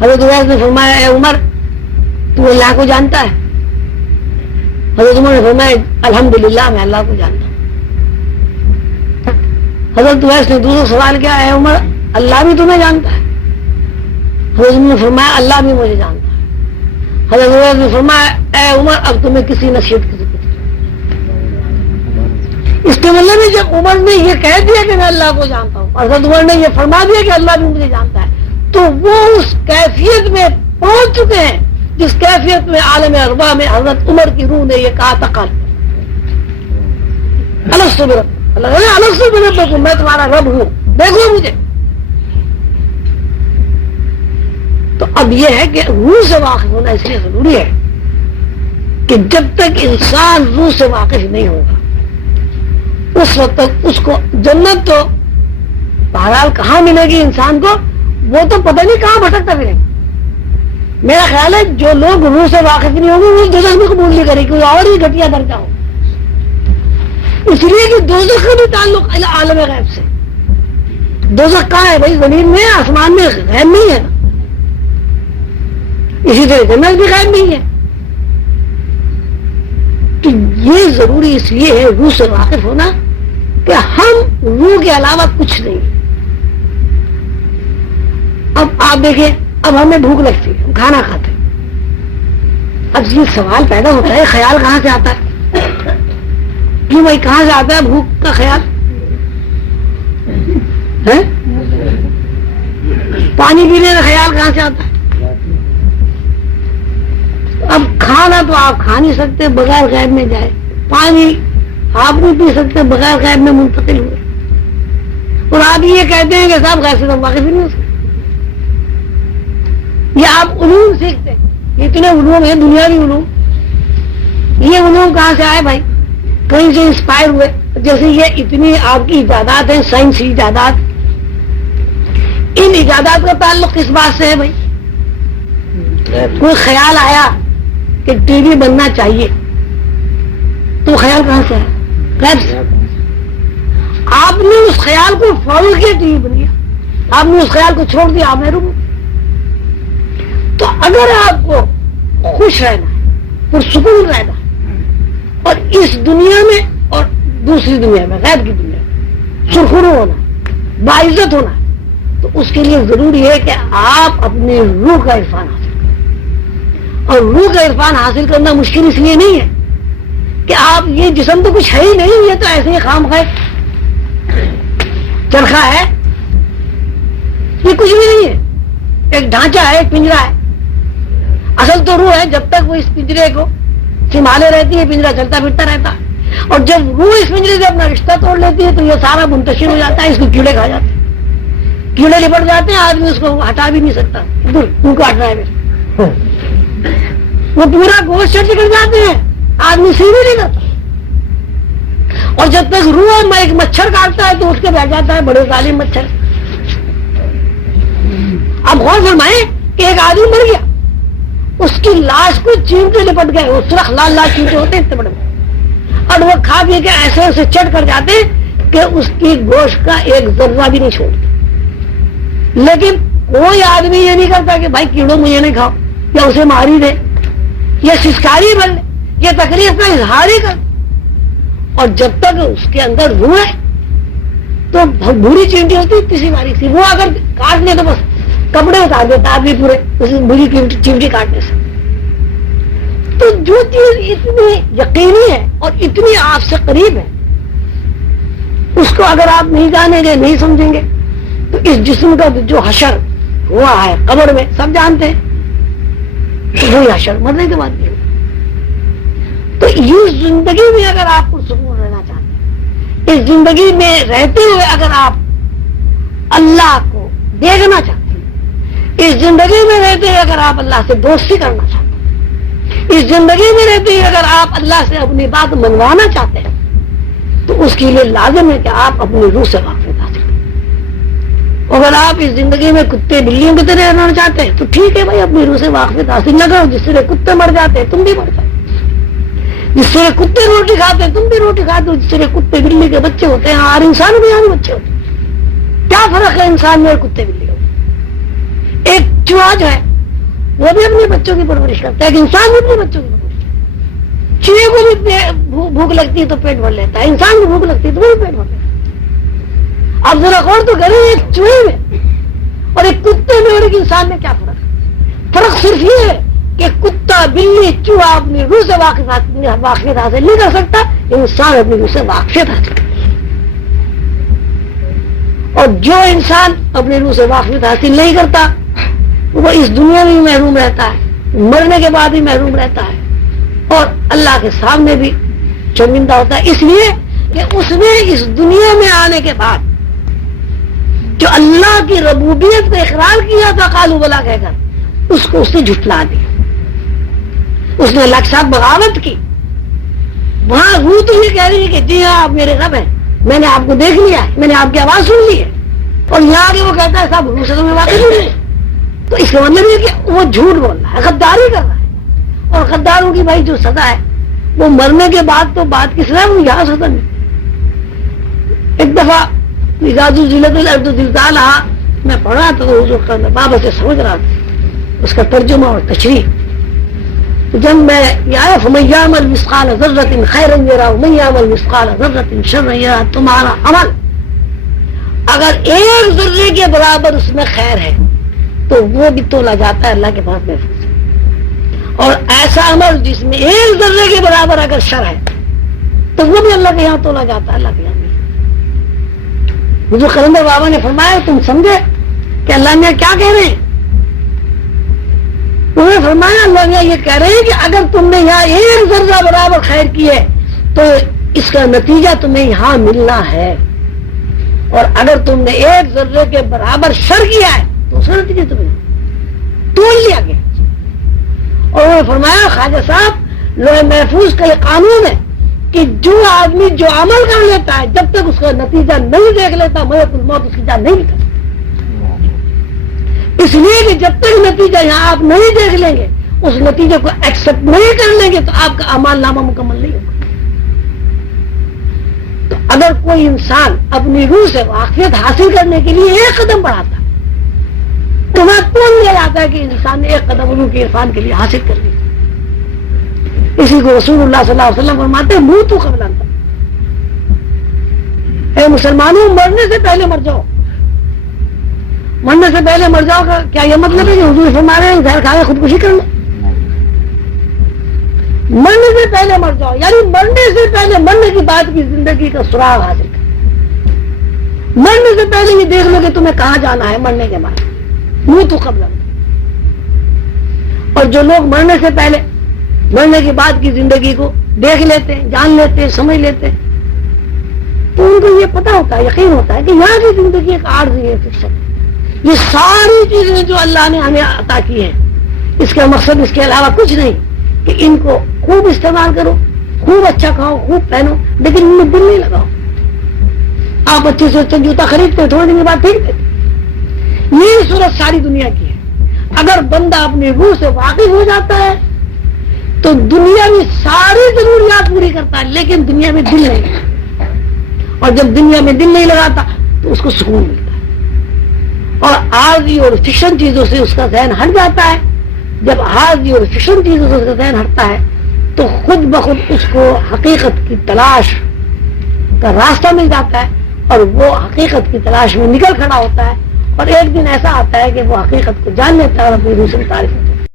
حضرت اویس نے فرمایا اے عمر تو اللہ کو جانتا ہے؟ حضرت عمر نے فرمایا الحمدللہ میں اللہ کو جانتا ہوں. حضرت اویس نے دوسرا سوال کیا اے عمر اللہ بھی تمہیں جانتا ہے؟ حضرت عمر نے فرمایا اللہ بھی مجھے جانتا ہے. حضرت اویس نے فرمایا اے عمر اب تمہیں کسی نصیحت کی ضرورت نہیں. اس کے مطلب ہے جب عمر نے یہ کہہ دیا کہ میں اللہ کو جانتا ہوں, حضرت عمر نے یہ فرما دیا کہ اللہ بھی مجھے جانتا ہے, تو وہ اس کیفیت میں پہنچ چکے ہیں جس کیفیت میں عالم ارواح میں حضرت عمر کی روح نے یہ کہا تھا قال الستو برب, الستو بربکم, میں تمہارا رب ہوں دیکھو مجھے. تو اب یہ ہے کہ روح سے واقف ہونا اس لیے ضروری ہے کہ جب تک انسان روح سے واقف نہیں ہوگا اس وقت تک اس کو جنت تو بہرحال کہاں ملے گی انسان کو, وہ تو پتہ نہیں کہاں بھٹکتا پھرے. میرا خیال ہے جو لوگ روح سے واقف نہیں ہوں گے وہ دوزخ بھی قبول نہیں کرے, کوئی اور ہی گھٹیا درجہ ہو, اس لیے کہ دوزخ کا بھی تعلق عالم غیب سے. دوزخ کہاں ہے بھائی؟ زمین میں, آسمان میں, غیب نہیں ہے نا. اسی طرح جنت بھی غیب نہیں ہے. تو یہ ضروری اس لیے ہے روح سے واقف ہونا کہ ہم روح کے علاوہ کچھ نہیں. اب آپ دیکھیں, اب ہمیں بھوک لگتی ہے, ہم کھانا کھاتے ہیں, اب یہ سوال پیدا ہوتا ہے خیال کہاں سے آتا ہے؟ کیوں بھائی کہاں سے آتا ہے بھوک کا خیال؟ پانی پینے کا خیال کہاں سے آتا ہے؟ اب کھانا تو آپ کھا نہیں سکتے بغیر غیب میں جائے, پانی آپ نہیں پی سکتے بغیر غیب میں منتقل ہوئے, اور آپ یہ کہتے ہیں کہ صاحب غیب سے تو واقف ہی نہیں ہو سکتے. یہ آپ علوم سیکھتے ہیں, یہ اتنے علوم ہیں دنیاوی علوم, یہ علوم کہاں سے آئے بھائی؟ کہیں سے انسپائر ہوئے. جیسے یہ اتنی آپ کی ایجادات ہیں, سائنسی ایجادات, ان ایجادات کا تعلق کس بات سے ہے بھائی؟ کوئی خیال آیا کہ ٹی وی بننا چاہیے تو خیال کہاں سے ہے؟ غیب سے. آپ نے اس خیال کو فالو کیا, ٹی وی بن گیا. آپ نے اس خیال کو چھوڑ دیا, آپ نے رکو. تو اگر آپ کو خوش رہنا ہے, پرسکون رہنا ہے, اور اس دنیا میں اور دوسری دنیا میں, غیب کی دنیا میں سرخرو ہونا, باعزت ہونا, تو اس کے لیے ضروری ہے کہ آپ اپنی روح کا عرفان حاصل کریں. اور روح کا عرفان حاصل کرنا مشکل اس لیے نہیں ہے کہ آپ یہ جسم تو کچھ ہے ہی نہیں, یہ تو ایسے ہی خام خواہ چرخا ہے, یہ کچھ بھی نہیں ہے, ایک ڈھانچہ ہے, ایک پنجرا ہے. اصل تو روح ہے, جب تک وہ اس پنجرے کو سنبھالے رہتی ہے پنجرا چلتا پھرتا رہتا. اور جب روح اس پنجرے سے اپنا رشتہ توڑ لیتی ہے تو یہ سارا منتشر ہو جاتا ہے، اس کو کیڑے کھا جاتے ہیں، کیڑے لپٹ جاتے ہیں، آدمی اس کو ہٹا بھی نہیں سکتا، تو کاٹ رہا ہے میرے، وہ پورا گوشت سے نکل جاتے ہیں، آدمی سی بھی نہیں کرتا، اور جب تک روح میں ایک مچھر کاٹتا ہے تو اٹھ کے بیٹھ جاتا ہے، بڑے ظالم مچھر۔ اب غور فرمائیں کہ ایک آدمی مر گیا، اس کی لاش کو چیمٹے لپٹ گئے، وہ سرخ لال لال چیمٹے ہوتے ہیں اتنے بڑے، اور وہ کھا پی کے ایسے ایسے چٹ کر جاتے کہ اس کی گوشت کا ایک ذرہ بھی نہیں چھوڑتے، لیکن کوئی آدمی یہ نہیں کرتا کہ بھائی کیڑوں مجھے نہیں کھاؤ، یا اسے ماری دے، یا سسکاری بن لے، یا تکلیف کا اظہار ہی کر، اور جب تک اس کے اندر روح ہے تو بری چیمٹی ہوتی اتنی سی باریک سی، وہ اگر کاٹ لے تو بس کپڑے اتار دیتا آدمی پورے اس بری چیمٹی کاٹنے سے۔ تو جو چیز اتنی یقینی ہے اور اتنی آپ سے قریب ہے، اس کو اگر آپ نہیں جانیں گے، نہیں سمجھیں گے، تو اس جسم کا جو حشر ہوا ہے قبر میں سب جانتے ہیں، وہی حشر مرنے کے بعد بھی ہوا۔ تو یہ زندگی میں اگر آپ کو سکون رہنا چاہتے ہیں، اس زندگی میں رہتے ہوئے اگر آپ اللہ کو دیکھنا چاہتے ہیں، اس زندگی میں رہتے ہوئے اگر آپ اللہ سے دوستی کرنا چاہتے ہیں، اس زندگی میں رہتے ہوئے اگر آپ اللہ سے اپنی بات منوانا چاہتے ہیں، تو اس کے لیے لازم ہے کہ آپ اپنی روح سے واقفیت حاصل کریں۔ اگر آپ اس زندگی میں کتے بلیوں کی طرح رہنا چاہتے ہیں تو ٹھیک ہے بھائی، اپنی روح سے واقفیت حاصل نہ کرو، جس طرح کتے مر جاتے ہیں تم بھی مر جاتے، جس طرح کتے روٹی کھاتے ہیں تم بھی روٹی کھاتے ہو، جس طرح کتے بلی کے بچے ہوتے ہیں ہر انسان بھی یہاں بچے ہوتے ہیں۔ کیا فرق ہے انسان میں اور کتے بلی میں؟ ایک چوہا جو ہے وہ بھی اپنے بچوں کی پرورش کرتا ہے، ایک انسان بھی اپنے بچوں کی پرورش کرتا ہے۔ چوہے کو بھی بھوک لگتی ہے تو پیٹ بھر لیتا ہے، انسان کو بھوک لگتی ہے تو وہ بھی پیٹ بھر لیتا ہے۔ اب ذرا غور تو کریں، ایک چوہے میں اور ایک کتے میں اور ایک انسان میں کیا فرق ہے؟ فرق صرف یہ ہے کہ کتا بلی چوہا اپنی روح سے واقفیت حاصل نہیں کر سکتا، انسان اپنی روح سے واقفیت حاصل کرتا ہے۔ اور جو انسان اپنی روح سے واقفیت حاصل نہیں کرتا وہ اس دنیا میں بھی محروم رہتا ہے، مرنے کے بعد بھی محروم رہتا ہے، اور اللہ کے سامنے بھی شرمندہ ہوتا ہے، اس لیے کہ اس نے اس دنیا میں آنے کے بعد جو اللہ کی ربوبیت کا اقرار کیا تھا قالوا بلا کہہ کر، اس کو اس نے جھٹلا دیا، اس نے اللہ کے ساتھ بغاوت کی۔ وہاں روح تو یہ کہہ رہی ہے کہ جی ہاں آپ میرے رب ہیں، میں نے آپ کو دیکھ لیا ہے، میں نے آپ کی آواز سن لی ہے، اور یہاں آگے وہ کہتا ہے صاحب روح سے تمہیں واقف نہیں ہے، تو اس کا مطلب یہ کہ وہ جھوٹ بول رہا ہے، غداری کر رہا ہے، اور غداروں کی بھائی جو سزا ہے وہ مرنے کے بعد تو بات کی سزا ہے، وہ یہاں سزا نہیں۔ ایک دفعہ اذا زلزلت الارض زلزالہا میں پڑھا تو حضور کا بابا سے سمجھ رہا تھا اس کا ترجمہ اور تشریح، جب میں یہ فمن یعمل مثقال ذرۃ خیرا یرہ ومن یعمل مثقال ذرۃ شرا یرہ، تمہارا عمل اگر ایک ذرے کے برابر اس میں خیر ہے تو وہ بھی تولا جاتا ہے اللہ کے پاس محفوظ ہے، اور ایسا عمل جس میں ایک ذرے کے برابر اگر شر ہے تو وہ بھی اللہ کے یہاں تولا جاتا ہے، اللہ کے یہاں۔ حضور قلندر بابا نے فرمایا تم سمجھے کہ اللہ میاں کیا کہہ رہے ہیں؟ انہوں نے فرمایا اللہ میاں یہ کہہ رہے ہیں کہ اگر تم نے یہاں ایک ذرہ برابر خیر کی ہے تو اس کا نتیجہ تمہیں یہاں ملنا ہے، اور اگر تم نے ایک ذرے کے برابر شر کیا ہے تو اس کا نتیجہ تمہیں توڑ لیا گیا۔ اور انہوں نے فرمایا خواجہ صاحب لوح محفوظ کا یہ قانون ہے کہ جو آدمی جو عمل کر لیتا ہے جب تک اس کا نتیجہ نہیں دیکھ لیتا ملک الموت اس کی جان نہیں نکلتی، اس لیے کہ جب تک نتیجہ یہاں آپ نہیں دیکھ لیں گے، اس نتیجے کو ایکسپٹ نہیں کر لیں گے تو آپ کا اعمال نامہ مکمل نہیں ہوگا۔ تو اگر کوئی انسان اپنی روح سے واقفیت حاصل کرنے کے لیے ایک قدم بڑھاتا ہے تو وہاں تول لیا جاتا ہے کہ انسان نے ایک قدم روح کے عرفان کے لیے حاصل کر لیا۔ اسی کو رسول اللہ صلی اللہ علیہ وسلم فرماتے ہیں موتوا قبل ان تموتوا، اے مسلمانوں مرنے سے پہلے مر جاؤ۔ مرنے سے پہلے مر جاؤ کا کیا یہ مطلب ہے کہ حضور فرما رہے ہیں زہر کھا کے خودکشی کرنا؟ مرنے سے پہلے مر جاؤ یعنی مرنے سے پہلے مرنے کی بعد کی زندگی کا سراغ حاصل کر، مرنے سے پہلے یہ دیکھ لو کہ تمہیں کہاں جانا ہے مرنے کے بعد، موتوا قبل ان تموتوا۔ اور جو لوگ مرنے سے پہلے مرنے کے بعد کی زندگی کو دیکھ لیتے ہیں، جان لیتے ہیں، سمجھ لیتے ہیں، تو ان کو یہ پتا ہوتا ہے، یقین ہوتا ہے کہ یہاں کی زندگی ایک عارضی ہے، فکشن۔ یہ ساری چیزیں جو اللہ نے ہمیں عطا کی ہیں، اس کا مقصد اس کے علاوہ کچھ نہیں کہ ان کو خوب استعمال کرو، خوب اچھا کھاؤ، خوب پہنو، لیکن ان میں دل نہیں لگاؤ۔ آپ اچھے سے اچھا جوتا خریدتے ہیں، تھوڑے دن کے بعد پھینک دیتے۔ یہ صورت ساری دنیا کی ہے۔ اگر بندہ اپنے روح سے واقف ہو جاتا ہے تو دنیا میں ساری ضروریات پوری کرتا ہے، لیکن دنیا میں دل نہیں لگاتا، اور جب دنیا میں دل نہیں لگاتا تو اس کو سکون ملتا ہے، اور عارضی اور فکشن چیزوں سے اس کا ذہن ہٹ جاتا ہے۔ جب عارضی اور فکشن چیزوں سے اس کا ذہن ہٹتا ہے تو خود بخود اس کو حقیقت کی تلاش کا راستہ مل جاتا ہے، اور وہ حقیقت کی تلاش میں نکل کھڑا ہوتا ہے، اور ایک دن ایسا آتا ہے کہ وہ حقیقت کو جان لیتا ہے اور اپنی روح سے متعارف ہوتا ہے۔